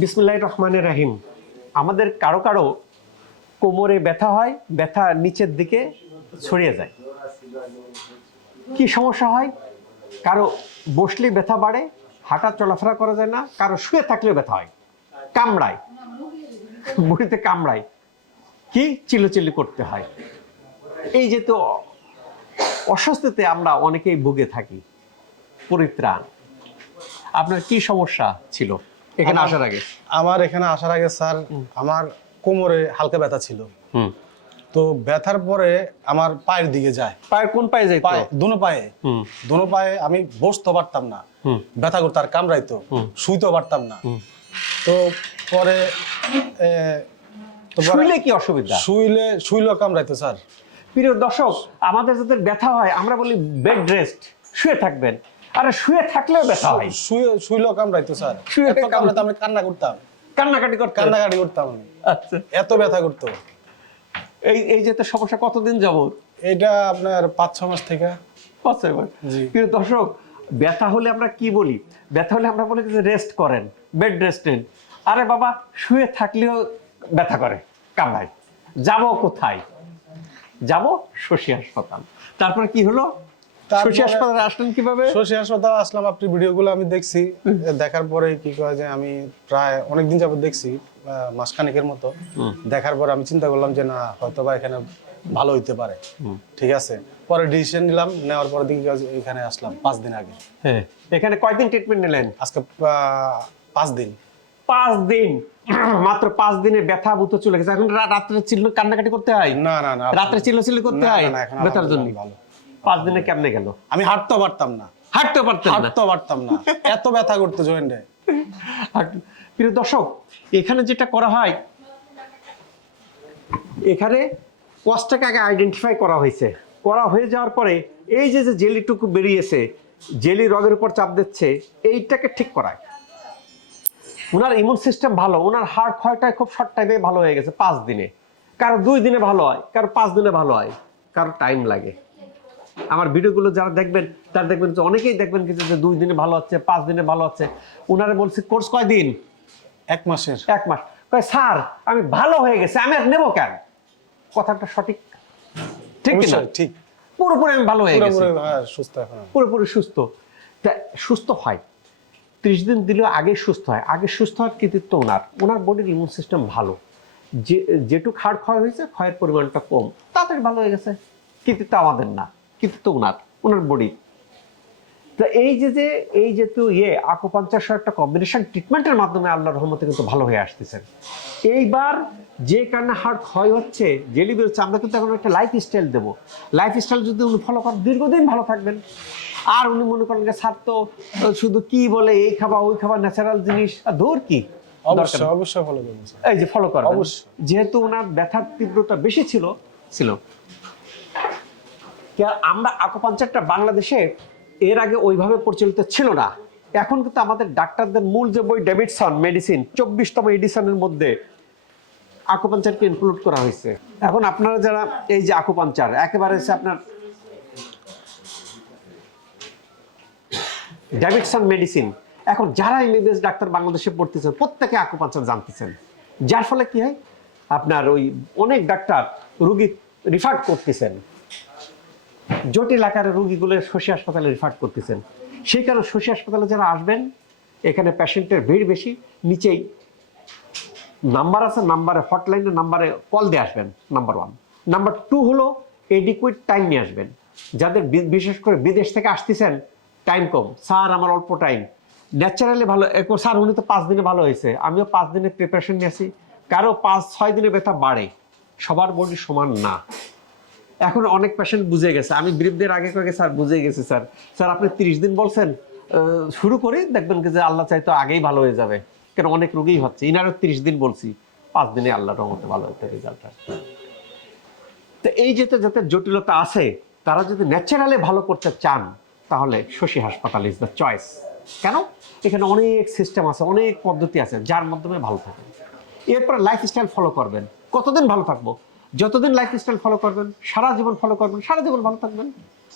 বিসমুল্লাহ রহমান রাহিম। আমাদের কারও কারও কোমরে ব্যথা হয়, ব্যথা নিচের দিকে ছড়িয়ে যায়। কি সমস্যা হয়? কারও বসলে ব্যথা বাড়ে, হাঁটা চলাফেরা করা যায় না, কারও শুয়ে থাকলেও ব্যথা হয়। কামড়ায়। বুড়িতে কামড়ায়। কি চিল্লোচিল্লি করতে হয়? এই যে তো অস্বস্তিতে আমরা অনেকেই ভুগে থাকি, পরিত্রাণ। আপনার কি সমস্যা ছিল? এখানে আসার আগে? আমার এখানে আসার আগে স্যার আমার কোমরে হালকা ব্যথা ছিল। তো ব্যথার পরে আমার পায়ের দিকে যায়। পায়ের কোন পায়ে যায় পায়ে দুনো পায়ে। দুনো পায়ে আমি বসতে পারতাম না। হুম। ব্যথা করতো আর কামড়াইতো। হুম। শুইতেও পারতাম না। তো পরে তো শুইলে কি অসুবিধা? শুইলে শুইলেও কামড়াইতো স্যার। প্রিয় দর্শক আমাদের যাদের ব্যথা হয় আমরা বলি বেড রেস্ট শুয়ে থাকবেন। আরে শুয়ে থাকলেও ব্যথা হয়। শুয়ে শুইলেও কামড়াইতো স্যার। শুয়ে এত কামড়াইতো। আমি কান্না করতাম। কান্নাকাটি করতে? কান্নাকাটি করতাম আচ্ছা। এত ব্যথা করতো। এই এই যে তো সমস্যা কতদিন যাবত এটা আপনার পাঁচ ছ মাস থেকে। পসিবল জি। প্রিয় দর্শক ব্যথা হলে আমরা কি বলি? ব্যথা হলে আমরা বলি যে রেস্ট করেন বেড রেস্ট নেন। আরে বাবা শুয়ে থাকলেও ব্যথা করে কামড়ায়। যাব কোথায়? যাব শশী হাসপাতাল। তারপরে কি হলো? শশী হাসপাতালে আসলেন কীভাবে? শশী হাসপাতাল আসলাম আপনি ভিডিওগুলো আমি দেখছি। দেখার পরে কি কয় যে আমি প্রায় অনেকদিন যাবত দেখছি মাসখানেকের মতো। দেখার পরে আমি চিন্তা করলাম যে না হয়তো বা এখানে ভালো হইতে পারে। ঠিক আছে। পরে ডিসিশন নিলাম নেওয়ার পরে দিকে এখানে আসলাম পাঁচ দিন আগে। হ্যাঁ। এখানে কয়দিন ট্রিটমেন্ট নিলেন? আজকে পাঁচ দিন। পাঁচ দিন। মাত্র পাঁচ দিনে ব্যথা ভূত চলে গেছে। এখন রাত্রে চিল্ল কান্নাকাটি করতে হয়? না না না। রাত্রে চিল্লাচিল্লি করতে হয়? ব্যথার জন্য? ভালো। পাঁচ দিনে কেমনে গেল? আমি হাঁটতেও পারতাম না। হাঁটতেও পারতেন না? হাঁটতেও পারতাম না। এত ব্যথা করতো জয়েন্টে। প্রিয় দর্শক এখানে যেটা করা হয় এখানে কষ্টটাকে আগে আইডেন্টিফাই করা হয়েছে। করা হয়ে যাওয়ার পরে এই যে যে জেলিটুকু বেরিয়েছে জেলি রগের উপর চাপ দিচ্ছে এইটাকে ঠিক করায়। ওনার ইমিউন সিস্টেম ভালো ওনার হার্ট ক্ষয়টায় খুব শর্ট টাইমে ভালো হয়ে গেছে পাঁচ দিনে। কারও দুই দিনে ভালো হয় কারও পাঁচ দিনে ভালো হয় কারও টাইম লাগে। আমার ভিডিওগুলো যারা দেখবেন তারা দেখবেন যে অনেকেই দেখবেন কিন্তু যে দুই দিনে ভালো হচ্ছে পাঁচ দিনে ভালো হচ্ছে। ওনারা বলছে কোর্স কয় দিন? এক মাসের। এক মাস। কয় স্যার আমি ভালো হয়ে গেছে আমি আর নেব কেন? কথাটা সঠিক? ঠিক অবশ্যই, ঠিক। পুরোপুরি আমি ভালো হয়ে গেছি। হ্যাঁ, সুস্থ এখন। পুরোপুরি সুস্থ। তা সুস্থ হয়। ত্রিশ দিন দিলেও আগে সুস্থ হয়। আগে সুস্থ হওয়ার কৃতিত্ব ওনার ওনার বডির ইমিউন সিস্টেম ভালো। যে যেটুক হাড় ক্ষয় হয়েছে ক্ষয়ের পরিমাণটা কম। তাড়াতাড়ি ভালো হয়ে গেছে। কৃতিত্ব আমাদের না। কৃতিত্ব ওনার ওনার বডি। তো এই যে যে এই যে তো ইয়ে আকুপাঞ্চার একটা কম্বিনেশন ট্রিটমেন্টের মাধ্যমে আল্লাহর রহমতে কিন্তু ভালো হয়ে আসতেছেন। এইবার যে কারণে হার্ট ক্ষয় হচ্ছে জেলি বেরোচ্ছে আমরা কিন্তু এখন একটা লাইফ স্টাইল দেবো। লাইফ স্টাইল যদি উনি ফলো করেন দীর্ঘদিন ভালো থাকবেন। আর উনি মনে করেন যে স্যার তো শুধু কি বলে এই খাবার ওই খাবার ন্যাচারাল জিনিস আর ধর কি? অবশ্যই ফলো এই যে ফলো অবশ্যই। যেহেতু ওনার ব্যথার তীব্রতা বেশি ছিল ছিল আমরা আকুপাঞ্চারটা বাংলাদেশে এর আগে ওইভাবে প্রচলিত ছিল না। এখন কিন্তু আমাদের ডাক্তারদের মূল যে বই, ডেভিডসন মেডিসিন, চব্বিশতম এডিশনের মধ্যে আকুপাঞ্চারকে ইনক্লুড করা হয়েছে। এখন আপনারা যারা এই যে আকুপাঞ্চার, একেবারে হচ্ছে আপনার ডেভিডসন মেডিসিন। এখন যারা এমবিবিএস ডাক্তার বাংলাদেশে পড়তেছেন, প্রত্যেকে আকুপাঞ্চার জানতেছেন। যার ফলে কি হয়? আপনার ওই অনেক ডাক্তার রুগী রিফার করতেছেন। জটিল আকারে রুগীগুলো শশী হাসপাতালে রিফার করতেছেন। সেই কারণে শশী হাসপাতালে যারা আসবেন, এখানে পেশেন্টের ভিড় বেশি, নিচেই নাম্বার আছে নাম্বারে হটলাইনের নাম্বারে কল দিয়ে আসবেন নাম্বার ওয়ান নাম্বার টু হলো এডিকুইট টাইম নিয়ে আসবেন। যাদের বিশেষ করে বিদেশ থেকে আসতেছেন টাইম কম। স্যার, আমার অল্প টাইম ন্যাচারালি ভালো স্যার, উনি তো পাঁচ দিনে ভালো হয়েছে। আমিও পাঁচ দিনের প্রিপারেশন নিয়েছি। কারও পাঁচ, ছয় দিনে ব্যথা বাড়ে। সবার বডি সমান না। এখন অনেক পেশেন্ট বুঝে গেছে। আমি বিরুদ্ধের আগে কয়েক স্যার বুঝে গেছে, স্যার। স্যার, আপনি তিরিশ দিন বলছেন শুরু করে দেখবেন যে আল্লাহ চাইতো আগেই ভালো হয়ে যাবে। কেন অনেক রোগীই হচ্ছে। ইনারও তিরিশ দিন বলছি। পাঁচ দিনে আল্লাহ রহমতে ভালো হতে রেজাল্ট তো এই যেতে যাতে জটিলতা আছে, তারা যদি ন্যাচারালি ভালো করতে চান, তাহলে শশী হাসপাতাল ইজ দ্য চয়েস কেন? এখানে অনেক সিস্টেম আছে, অনেক পদ্ধতি আছে, যার মাধ্যমে ভালো থাকবেন এরপর লাইফ স্টাইল ফলো করবেন। কতদিন ভালো থাকব? যতদিন লাইফ স্টাইল ফলো করবেন, সারা জীবন ফলো করবেন, সারা জীবন ভালো থাকবেন।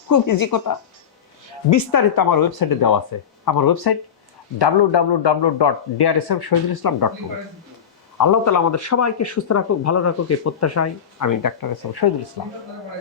খুব ইজি কথা। বিস্তারিত আমার ওয়েবসাইটে দেওয়া আছে। আমার website W W W dot DR S M Shahidul Islam dot com Allah তালা আমাদের সবাইকে সুস্থ রাখুক, ভালো রাখুক, এই প্রত্যাশায় আমি ডাক্তার এস এম শহীদুল ইসলাম।